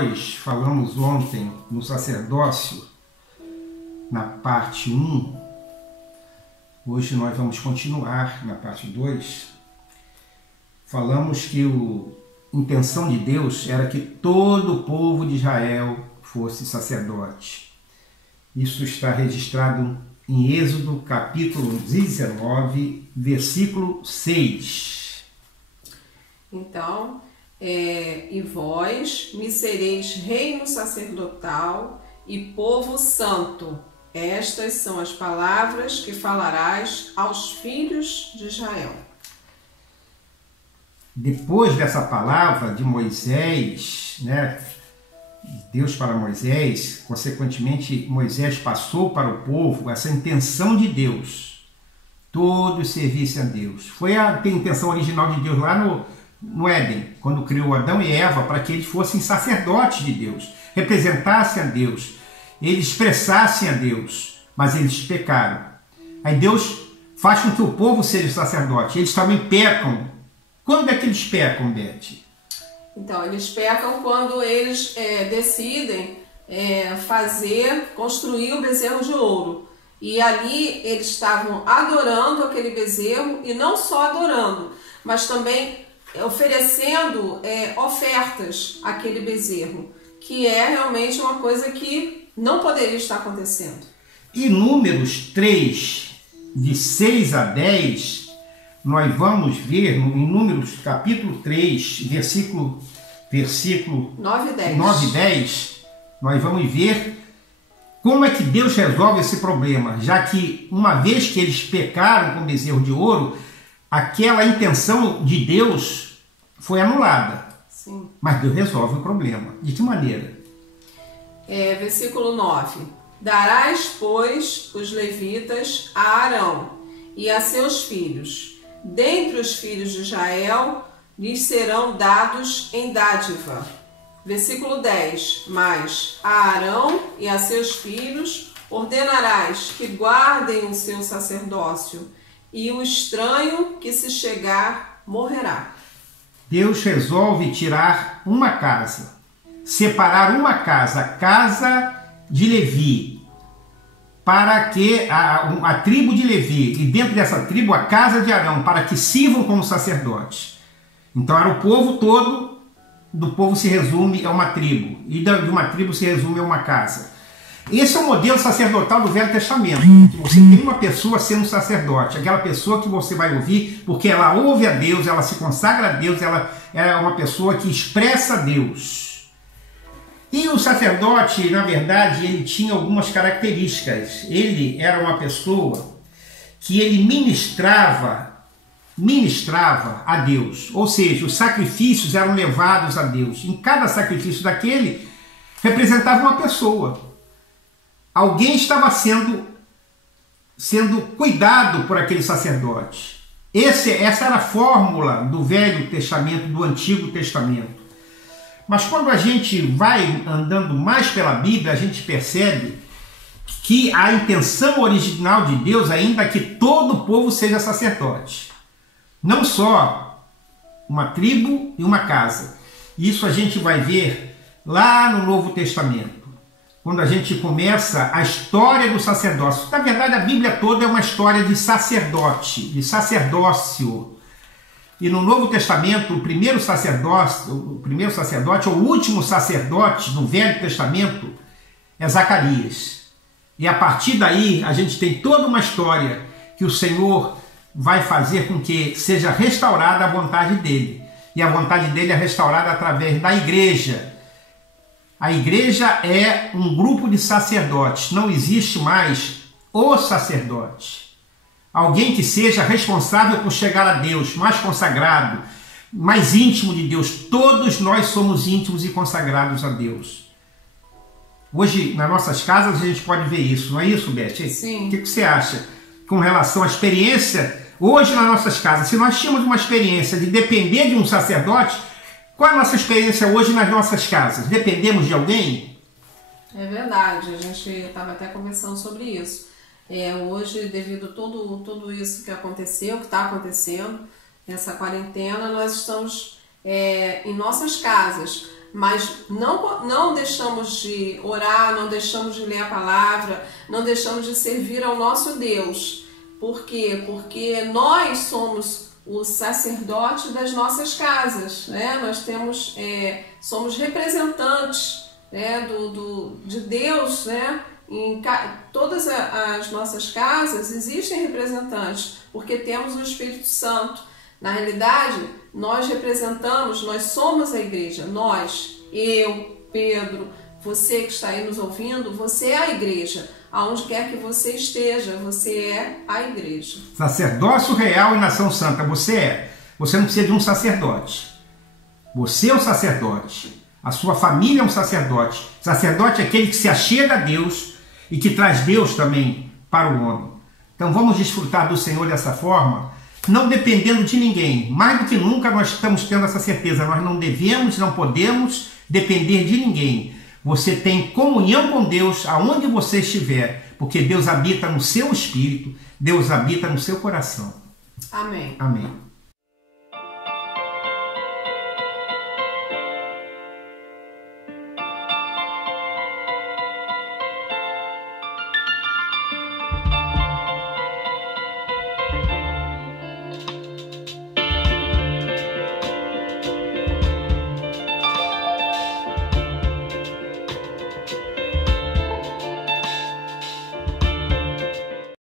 nós falamos ontem no sacerdócio, na parte 1, hoje nós vamos continuar na parte 2. Falamos que a intenção de Deus era que todo o povo de Israel fosse sacerdote. Isso está registrado em Êxodo capítulo 19, versículo 6. Então, e vós me sereis reino sacerdotal e povo santo. Estas são as palavras que falarás aos filhos de Israel. Depois dessa palavra de Moisés, Deus para Moisés, consequentemente Moisés passou para o povo essa intenção de Deus. Todos servissem a Deus. Foi a intenção original de Deus lá no Éden, quando criou Adão e Eva, para que eles fossem sacerdotes de Deus, representassem a Deus, eles expressassem a Deus, mas eles pecaram. Aí Deus faz com que o povo seja sacerdote, eles também pecam. Quando é que eles pecam, Beth? Então, eles pecam quando eles decidem construir o bezerro de ouro. E ali eles estavam adorando aquele bezerro, e não só adorando, mas também oferecendo ofertas àquele bezerro, que é realmente uma coisa que não poderia estar acontecendo. E Números 3, de 6 a 10, nós vamos ver em Números capítulo 3, versículo 9 e 10, nós vamos ver como é que Deus resolve esse problema, já que uma vez que eles pecaram com o bezerro de ouro, aquela intenção de Deus foi anulada. Sim. Mas Deus resolve o problema. De que maneira? Versículo 9. Darás, pois, os levitas a Arão e a seus filhos. Dentre os filhos de Israel, lhes serão dados em dádiva. Versículo 10. Mas a Arão e a seus filhos ordenarás que guardem o seu sacerdócio, e o estranho que se chegar morrerá. Deus resolve tirar uma casa, separar uma casa, a casa de Levi, para que a tribo de Levi, e dentro dessa tribo a casa de Arão, para que sirvam como sacerdotes. Então era o povo todo, do povo se resume a uma tribo, e de uma tribo se resume a uma casa. Esse é o modelo sacerdotal do Velho Testamento, que você tem uma pessoa sendo sacerdote, aquela pessoa que você vai ouvir, porque ela ouve a Deus, ela se consagra a Deus, ela é uma pessoa que expressa a Deus. E o sacerdote, na verdade, ele tinha algumas características. Ele era uma pessoa que ele ministrava a Deus, ou seja, os sacrifícios eram levados a Deus. Em cada sacrifício daquele representava uma pessoa. Alguém estava sendo cuidado por aquele sacerdote. Essa era a fórmula do Velho Testamento, do Antigo Testamento. Mas quando a gente vai andando mais pela Bíblia, a gente percebe que a intenção original de Deus ainda é que todo o povo seja sacerdote. Não só uma tribo e uma casa. Isso a gente vai ver lá no Novo Testamento, quando a gente começa a história do sacerdócio. Na verdade, a Bíblia toda é uma história de sacerdote, de sacerdócio. E no Novo Testamento, o primeiro sacerdote, ou o último sacerdote do Velho Testamento é Zacarias. E a partir daí, a gente tem toda uma história que o Senhor vai fazer com que seja restaurada a vontade dele. E a vontade dele é restaurada através da igreja. A igreja é um grupo de sacerdotes, não existe mais o sacerdote. Alguém que seja responsável por chegar a Deus, mais consagrado, mais íntimo de Deus. Todos nós somos íntimos e consagrados a Deus. Hoje, nas nossas casas, a gente pode ver isso, não é isso, Beth? Sim. O que você acha com relação à experiência hoje nas nossas casas? Se nós tínhamos uma experiência de depender de um sacerdote, qual é a nossa experiência hoje nas nossas casas? Dependemos de alguém? É verdade, a gente estava até conversando sobre isso. Hoje, devido a tudo isso que aconteceu, que está acontecendo, nessa quarentena, nós estamos em nossas casas. mas não deixamos de orar, não deixamos de ler a palavra, não deixamos de servir ao nosso Deus. Por quê? Porque nós somos o sacerdote das nossas casas, né? Nós somos representantes, né, de Deus, né? Em todas as nossas casas existem representantes, porque temos o Espírito Santo. Na realidade, nós representamos, nós somos a igreja. Nós, eu, Pedro, você que está aí nos ouvindo, você é a igreja. Aonde quer que você esteja, você é a igreja. Sacerdócio real e nação santa, você é. Você não precisa de um sacerdote. Você é um sacerdote. A sua família é um sacerdote. Sacerdote é aquele que se achega a Deus e que traz Deus também para o homem. Então vamos desfrutar do Senhor dessa forma, não dependendo de ninguém. Mais do que nunca nós estamos tendo essa certeza. Nós não devemos, não podemos depender de ninguém. Você tem comunhão com Deus aonde você estiver, porque Deus habita no seu espírito, Deus habita no seu coração. Amém. Amém.